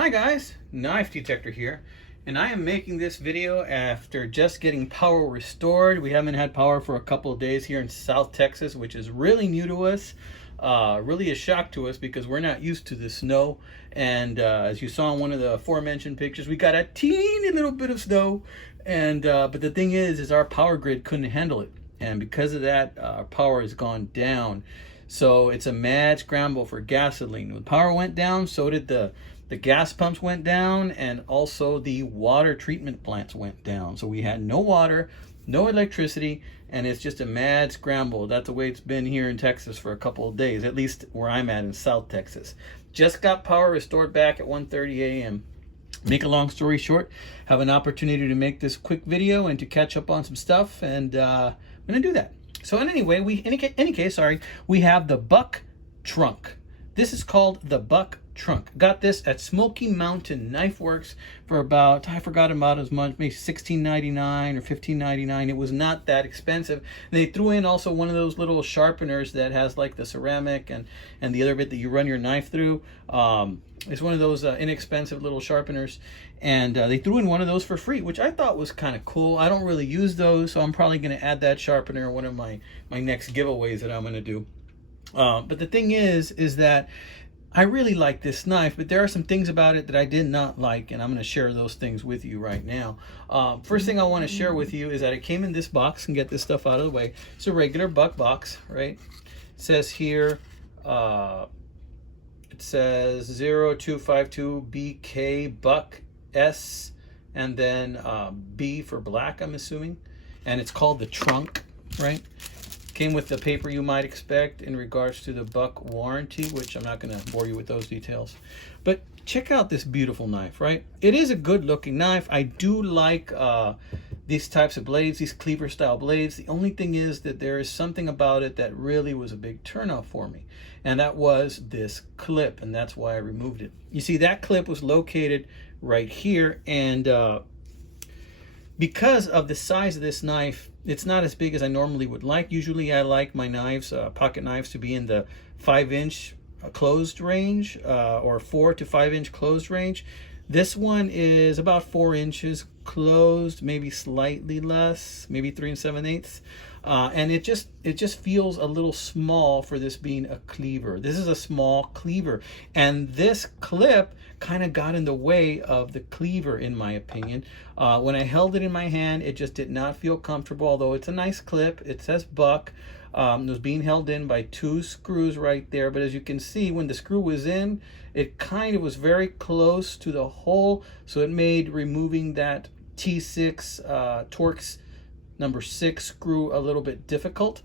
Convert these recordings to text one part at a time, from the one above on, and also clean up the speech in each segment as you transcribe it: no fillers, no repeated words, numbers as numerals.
Hi guys, Knife Detector here, and I am making this video after just getting power restored. We haven't had power for a couple of days here in South Texas, which is really new to us, really a shock to us because we're not used to the snow. And as you saw in one of the aforementioned pictures, we got a teeny little bit of snow, and but the thing is our power grid couldn't handle it, and because of that, our power has gone down. So it's a mad scramble for gasoline. When power went down, so did the gas pumps went down, and also the water treatment plants went down. So we had no water, no electricity, and it's just a mad scramble. That's the way it's been here in Texas for a couple of days, at least where I'm at in South Texas. Just got power restored back at 1:30 a.m. Make a long story short, have an opportunity to make this quick video and to catch up on some stuff, and I'm gonna do that. So anyway, any case, we have the Buck trunk. This is called the Buck trunk. Got this at Smoky Mountain Knife Works for about, I forgot about as much, maybe $16.99 or $15.99. It was not that expensive. They threw in also one of those little sharpeners that has like the ceramic and the other bit that you run your knife through. It's one of those inexpensive little sharpeners, and they threw in one of those for free, which I thought was kind of cool. I don't really use those, so I'm probably going to add that sharpener in one of my next giveaways that I'm going to do. But the thing is that I really like this knife, but there are some things about it that I did not like, and I'm going to share those things with you right now. First thing I want to share with you is that it came in this box, and get this stuff out of the way. It's a regular Buck box, right? It says here, it says 0252BK Buck S, and then B for black, I'm assuming. And it's called the trunk, right? Came with the paper you might expect in regards to the Buck warranty, which I'm not going to bore you with those details. But check out this beautiful knife, right? It is a good looking knife. I do like these types of blades, these Cleaver style blades. The only thing is that there is something about it that really was a big turnoff for me. And that was this clip, and that's why I removed it. You see, that clip was located right here, and because of the size of this knife, it's not as big as I normally would like. Usually I like my knives, pocket knives, to be in the 5-inch closed range, or 4 to 5 inch closed range. This one is about 4 inches closed, maybe slightly less, maybe 3 7/8. And it just feels a little small for this being a cleaver. This is a small cleaver, and this clip kind of got in the way of the cleaver, in my opinion. When I held it in my hand, it just did not feel comfortable, although it's a nice clip. It says Buck. It was being held in by 2 screws right there, but as you can see, when the screw was in, it kind of was very close to the hole, so it made removing that T6 Torx number 6 screw a little bit difficult.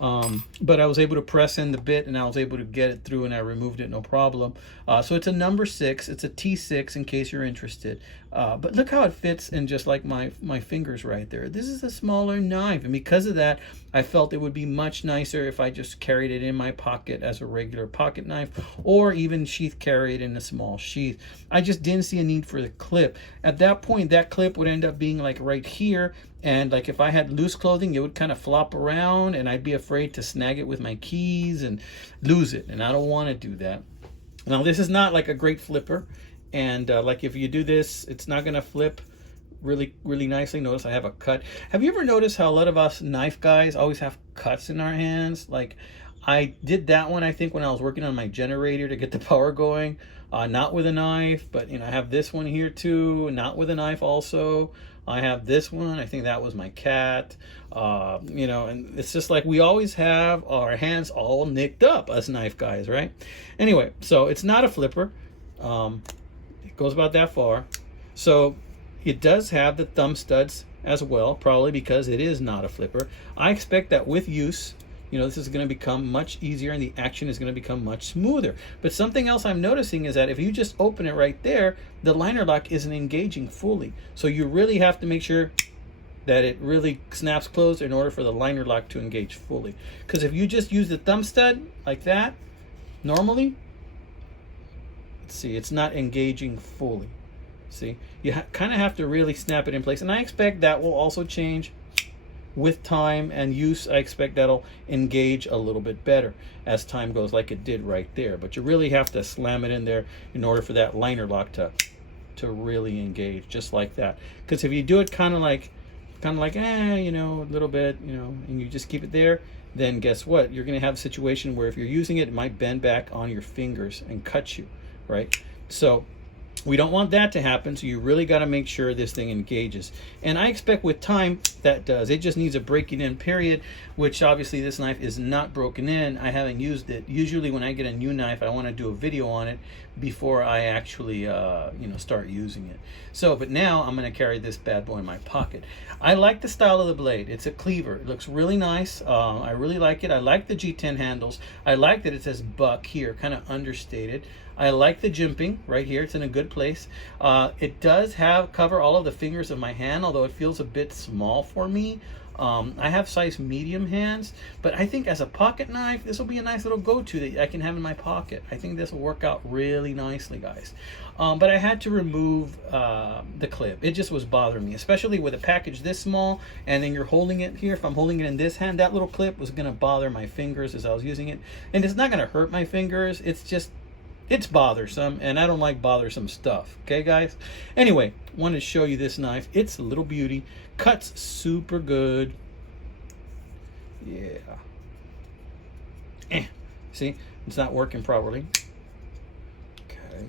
But I was able to press in the bit, and I was able to get it through, and I removed it no problem. So it's a number 6. It's a T6 in case you're interested. But look how it fits in, just like my fingers right there. This is a smaller knife, and because of that, I felt it would be much nicer if I just carried it in my pocket as a regular pocket knife, or even sheath carry it in a small sheath. I just didn't see a need for the clip. At that point, that clip would end up being like right here, and like if I had loose clothing, it would kind of flop around, and I'd be afraid to snag it with my keys and lose it, and I don't want to do that. Now, this is not like a great flipper, and like if you do this, it's not going to flip really nicely. Notice I have a cut. Have you ever noticed how a lot of us knife guys always have cuts in our hands? Like, I did that one, I think, when I was working on my generator to get the power going. Not with a knife, but you know, I have this one here too, not with a knife also. I have this one, I think that was my cat. You know, and it's just like we always have our hands all nicked up, us knife guys, right? Anyway, so it's not a flipper. It goes about that far. So it does have the thumb studs as well, probably because it is not a flipper. I expect that with use, you know, this is going to become much easier, and the action is going to become much smoother. But something else I'm noticing is that if you just open it right there, the liner lock isn't engaging fully. So you really have to make sure that it really snaps closed in order for the liner lock to engage fully. Because if you just use the thumb stud like that, normally, let's see, it's not engaging fully. See, you kind of have to really snap it in place. And I expect that will also change with time and use, I expect that'll engage a little bit better as time goes, like it did right there. But you really have to slam it in there in order for that liner lock to really engage, just like that. Because if you do it kind of like you know, a little bit, you know, and you just keep it there, then guess what? You're going to have a situation where if you're using it, it might bend back on your fingers and cut you, right? So we don't want that to happen, so you really got to make sure this thing engages. And I expect with time that does. It just needs a breaking in period, which obviously this knife is not broken in. I haven't used it. Usually when I get a new knife, I want to do a video on it before I actually you know, start using it. So, but now I'm going to carry this bad boy in my pocket. I like the style of the blade. It's a cleaver. It looks really nice. I really like it. I like the G10 handles. I like that it says buck here, kind of understated. I like the jimping right here. It's in a good place. It does cover all of the fingers of my hand, although it feels a bit small for me. I have size medium hands, but I think as a pocket knife, this will be a nice little go-to that I can have in my pocket. I think this will work out really nicely, guys. But I had to remove the clip. It just was bothering me, especially with a package this small, and then you're holding it here. If I'm holding it in this hand, that little clip was gonna bother my fingers as I was using it. And it's not gonna hurt my fingers. It's bothersome, and I don't like bothersome stuff. Okay, guys? Anyway, wanted to show you this knife. It's a little beauty. Cuts super good. Yeah. See? It's not working properly. Okay.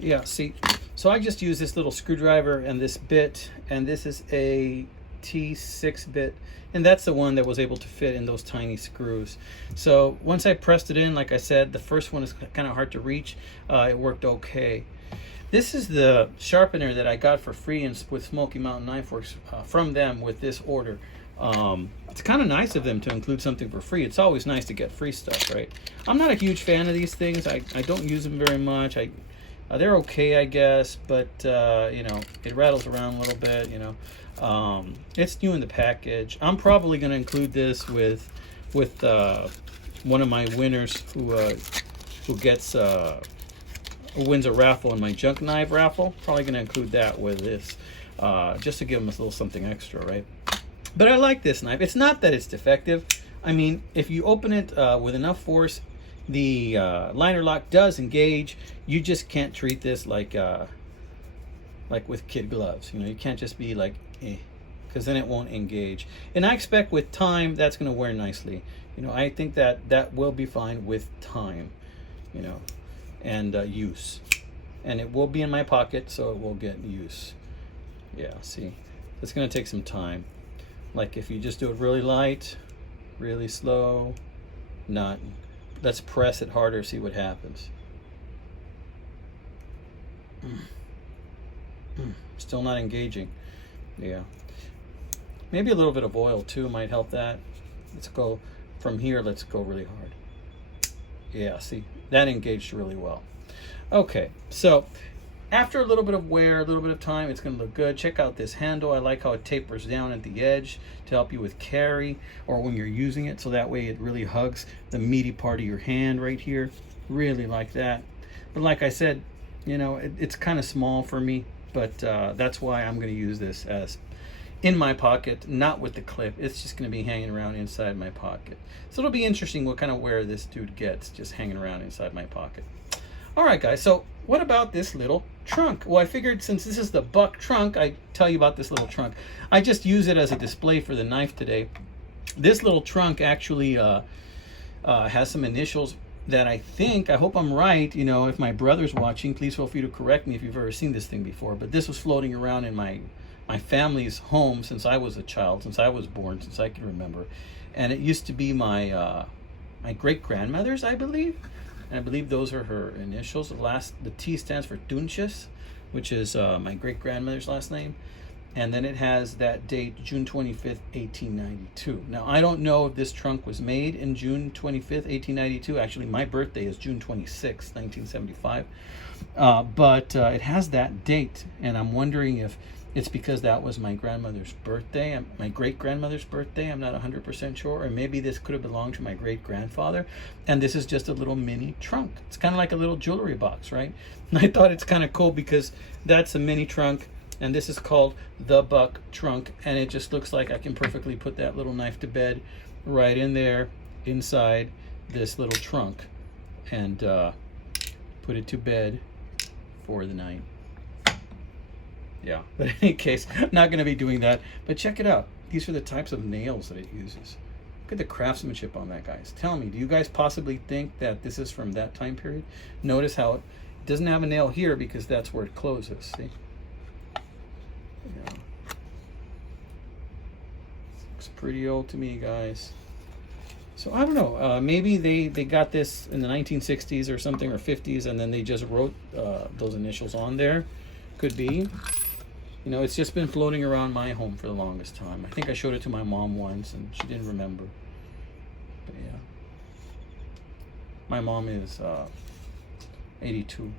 Yeah, see? So I just use this little screwdriver and this bit, and this is a T6 bit, and that's the one that was able to fit in those tiny screws. So once I pressed it in, like I said, the first one is kind of hard to reach. It worked okay. This is the sharpener that I got for free with Smoky Mountain Knife Works from them with this order. It's kind of nice of them to include something for free. It's always nice to get free stuff, right? I'm not a huge fan of these things. I don't use them very much. They're okay, I guess, but you know, it rattles around a little bit, you know. It's new in the package. I'm probably going to include this with one of my winners who wins a raffle in my junk knife raffle. Probably going to include that with this, just to give them a little something extra, right? But I like this knife. It's not that it's defective. I mean, if you open it with enough force, the liner lock does engage. You just can't treat this like with kid gloves. You know, you can't just be like, because then it won't engage. And I expect with time that's going to wear nicely. You know, I think that will be fine with time, you know, and use. And it will be in my pocket, so it will get use. Yeah, see, it's going to take some time. Like if you just do it really light, really slow, let's press it harder, see what happens. Still not engaging. Yeah, maybe a little bit of oil too might help that. Let's go from here. Let's go really hard. Yeah, see, that engaged really well. Okay, so after a little bit of wear, a little bit of time, it's going to look good. Check out this handle. I like how it tapers down at the edge to help you with carry or when you're using it, so that way it really hugs the meaty part of your hand right here. Really like that. But like I said, you know, it's kind of small for me, but that's why I'm going to use this as in my pocket, not with the clip. It's just going to be hanging around inside my pocket. So it'll be interesting what kind of wear this dude gets just hanging around inside my pocket. All right, guys, so what about this little trunk? Well, I figured since this is the buck trunk, I'd tell you about this little trunk. I just use it as a display for the knife today. This little trunk actually has some initials that I hope I'm right. You know, if my brother's watching, please feel free to correct me if you've ever seen this thing before. But this was floating around in my family's home since I was a child, since I was born, since I can remember. And it used to be my great-grandmother's, I believe. And I believe those are her initials. The T stands for Tunchis, which is my great-grandmother's last name. And then it has that date, June 25th, 1892. Now, I don't know if this trunk was made in June 25th, 1892. Actually, my birthday is June 26th, 1975. But it has that date. And I'm wondering if It's because that was my grandmother's birthday, my great-grandmother's birthday. I'm not 100% sure. Or maybe this could have belonged to my great-grandfather. And this is just a little mini trunk. It's kind of like a little jewelry box, right? And I thought it's kind of cool because that's a mini trunk. And this is called the Buck trunk. And it just looks like I can perfectly put that little knife to bed right in there inside this little trunk. And put it to bed for the night. Yeah, but in any case, I'm not going to be doing that. But check it out. These are the types of nails that it uses. Look at the craftsmanship on that, guys. Tell me, do you guys possibly think that this is from that time period? Notice how it doesn't have a nail here because that's where it closes. See? Yeah. Looks pretty old to me, guys. So I don't know. Maybe they got this in the 1960s or something, or 50s, and then they just wrote those initials on there. Could be. You know, it's just been floating around my home for the longest time. I think I showed it to my mom once, and she didn't remember. But yeah. My mom is 82.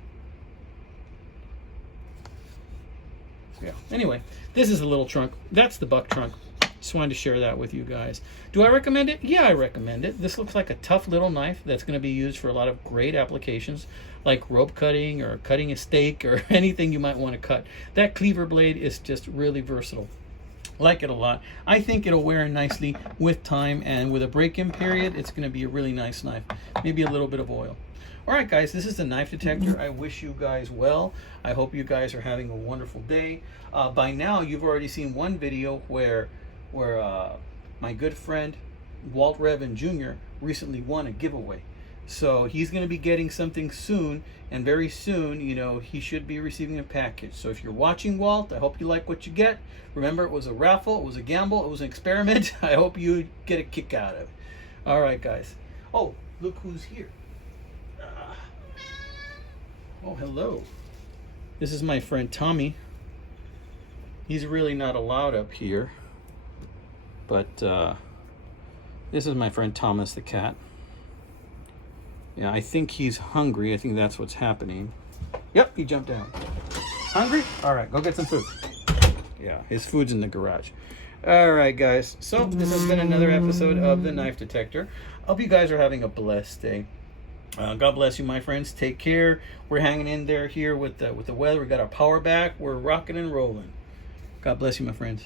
So yeah. Anyway, this is a little trunk. That's the Buck trunk. Just wanted to share that with you guys. Do I recommend it? Yeah, I recommend it. This looks like a tough little knife that's going to be used for a lot of great applications, like rope cutting or cutting a steak or anything you might want to cut. That cleaver blade is just really versatile. Like it a lot. I think it'll wear nicely with time, and with a break-in period, it's going to be a really nice knife. Maybe a little bit of oil. All right, guys, this is the knife detector. I wish you guys well. I hope you guys are having a wonderful day. By now, you've already seen one video where my good friend Walt Revin Jr. recently won a giveaway. So he's going to be getting something soon, and very soon, you know, he should be receiving a package. So if you're watching, Walt, I hope you like what you get. Remember, it was a raffle, it was a gamble, it was an experiment. I hope you get a kick out of it. All right, guys. Oh, look who's here. Oh, hello. This is my friend Tommy. He's really not allowed up here. But this is my friend Thomas the cat. Yeah, I think he's hungry. I think that's what's happening. Yep, he jumped down. Hungry? All right, go get some food. Yeah, his food's in the garage. All right, guys. So this has been another episode of the Knife Detector. Hope you guys are having a blessed day. God bless you, my friends. Take care. We're hanging in there here with the weather. We got our power back. We're rocking and rolling. God bless you, my friends.